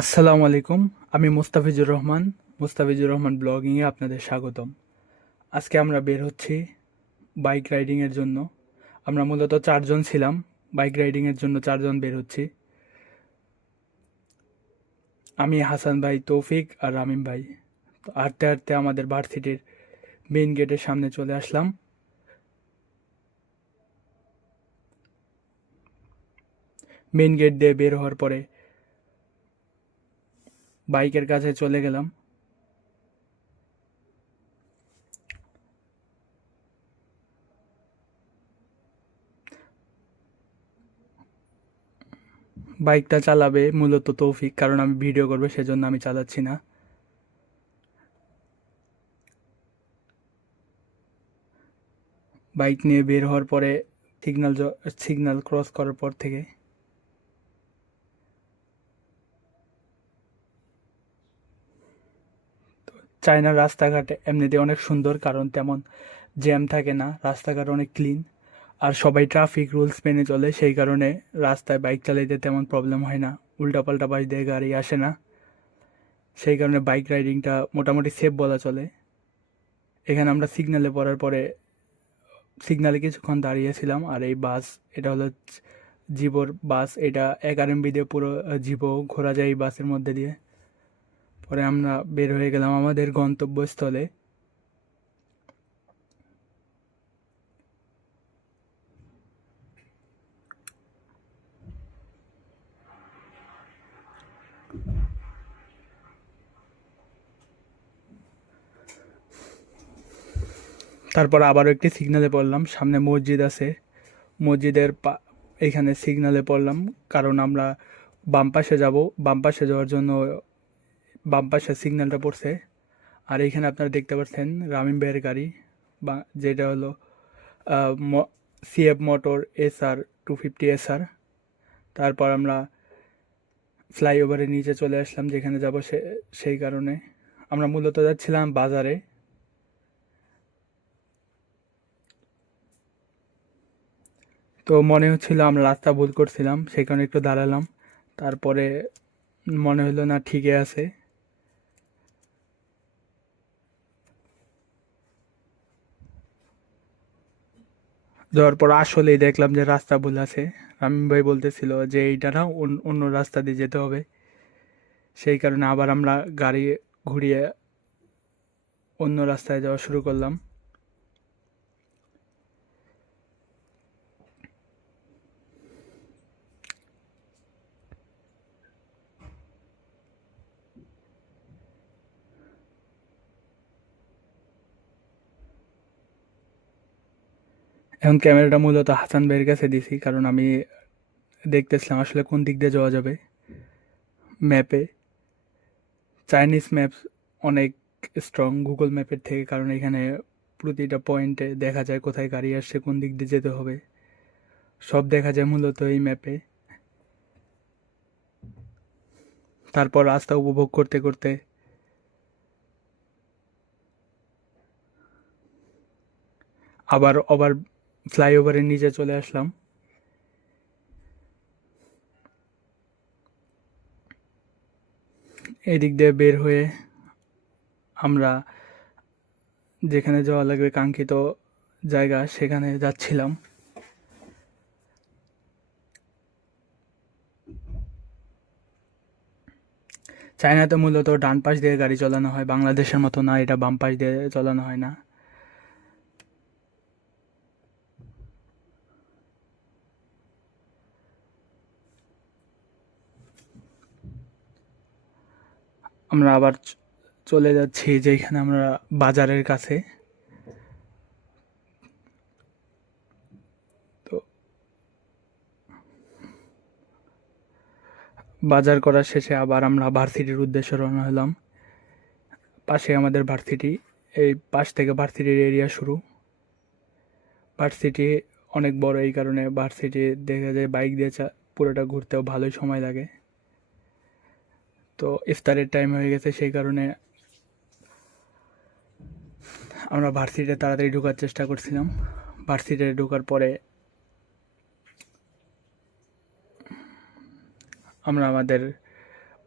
আসসালামু আলাইকুম। আমি মুস্তাফিজুর রহমান ব্লগিংয়ে আপনাদের স্বাগতম। আজকে আমরা বের হচ্ছি বাইক রাইডিংয়ের জন্য। আমরা মূলত চারজন ছিলাম, বাইক রাইডিংয়ের জন্য চারজন বের হচ্ছি। আমি, হাসান ভাই, তৌফিক আর রামিম ভাই। তো হাঁটতে হাঁটতে আমাদের ভার্সিটির মেইন গেটের সামনে চলে আসলাম। মেইন গেট দিয়ে বের হওয়ার পরে বাইকের কাছে চলে গেলাম। বাইকটা চালাবে মূলত তৌফিক, কারণ আমি ভিডিও করবো সেজন্য আমি চালাচ্ছি না। বাইক নিয়ে বের হওয়ার পরে সিগন্যাল ক্রস করার পর থেকে চায়নার রাস্তাঘাট এমনিতে অনেক সুন্দর, কারণ তেমন জ্যাম থাকে না, রাস্তাঘাট অনেক ক্লিন আর সবাই ট্রাফিক রুলস মেনে চলে। সেই কারণে রাস্তায় বাইক চালাইতে তেমন প্রবলেম হয় না, উল্টাপাল্টা পাশ দিয়ে গাড়ি আসে না। সেই কারণে বাইক রাইডিংটা মোটামুটি সেফ বলা চলে। এখানে আমরা সিগন্যালে পড়ার পরে সিগন্যালে কিছুক্ষণ দাঁড়িয়েছিলাম। আর এই বাস, এটা হলো জিবোর বাস। এটা 11 MB দিয়ে পুরো জিবো ঘোরা যায় এই বাসের মধ্যে দিয়ে। পরে আমরা বের হয়ে গেলাম আমাদের গন্তব্যস্থলে। তারপর আবারও একটি সিগন্যালে পড়লাম, সামনে মসজিদ আছে। মসজিদের এইখানে সিগন্যালে পড়লাম, কারণ আমরা বাম পাশে যাব। বাম পাশে যাওয়ার জন্য বাম পাশে সিগন্যালটা পড়ছে। আর এইখানে আপনারা দেখতে পাচ্ছেন রামিম ভাইয়ের গাড়ি, বা যেটা হলো সিএফ মোটর SR 250 SR। তারপর আমরা ফ্লাইওভারের নিচে চলে আসলাম যেখানে যাব, সেই কারণে আমরা মূলত যাচ্ছিলাম বাজারে। তো মনে হচ্ছিল আমরা রাস্তা ভুল করছিলাম, সেই কারণে একটু দাঁড়ালাম। তারপরে মনে হলো না, ঠিকই আছে। যাওয়ার পর আসলেই দেখলাম যে রাস্তা ভুল আছে। রামিম ভাই বলতেছিল যে এইটা না, অন্য রাস্তা দিয়ে যেতে হবে। সেই কারণে আবার আমরা গাড়ি ঘুরিয়ে অন্য রাস্তায় যাওয়া শুরু করলাম। এখন ক্যামেরাটা মূলত হাসান ভাইয়ের কাছে দিছি, কারণ আমি দেখতেছিলাম আসলে কোন দিক দিয়ে যাওয়া যাবে। ম্যাপে চাইনিজ ম্যাপ অনেক স্ট্রং গুগল ম্যাপের থেকে, কারণ এখানে প্রতিটা পয়েন্টে দেখা যায় কোথায় গাড়ি আসছে, কোন দিক দিয়ে যেতে হবে, সব দেখা যায় মূলত এই ম্যাপে। তারপর রাস্তা উপভোগ করতে করতে আবার আবার ফ্লাইওভারের নিচে চলে আসলাম। এদিক দিয়ে বের হয়ে আমরা যেখানে যাওয়া লাগবে কাঙ্ক্ষিত জায়গা, সেখানে যাচ্ছিলাম। চায়নাতে মূলত ডান পাশ দিয়ে গাড়ি চালানো হয়, বাংলাদেশের মতো না, এটা বাম পাশ দিয়ে চালানো হয় না। আমরা আবার চলে যাচ্ছি যেখানে আমরা বাজারের কাছে। তো বাজার করার শেষে আবার আমরা ভার্সিটির উদ্দেশ্যে রওনা হলাম। পাশে আমাদের ভার্সিটি, এই পাশ থেকে ভার্সিটির এরিয়া শুরু। ভার্সিটি অনেক বড়, এই কারণে ভার্সিটি দেখা যায় বাইক দিয়ে পুরোটা ঘুরতেও ভালোই সময় লাগে। তো ইফতারের টাইম হয়ে গেছে, সেই কারণে আমরা ভার্সিটিতে তাড়াতাড়ি ঢোকার চেষ্টা করছিলাম। ভার্সিটিতে ঢোকার পরে আমরা আমাদের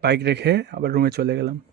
বাইক রেখে আবার রুমে চলে গেলাম।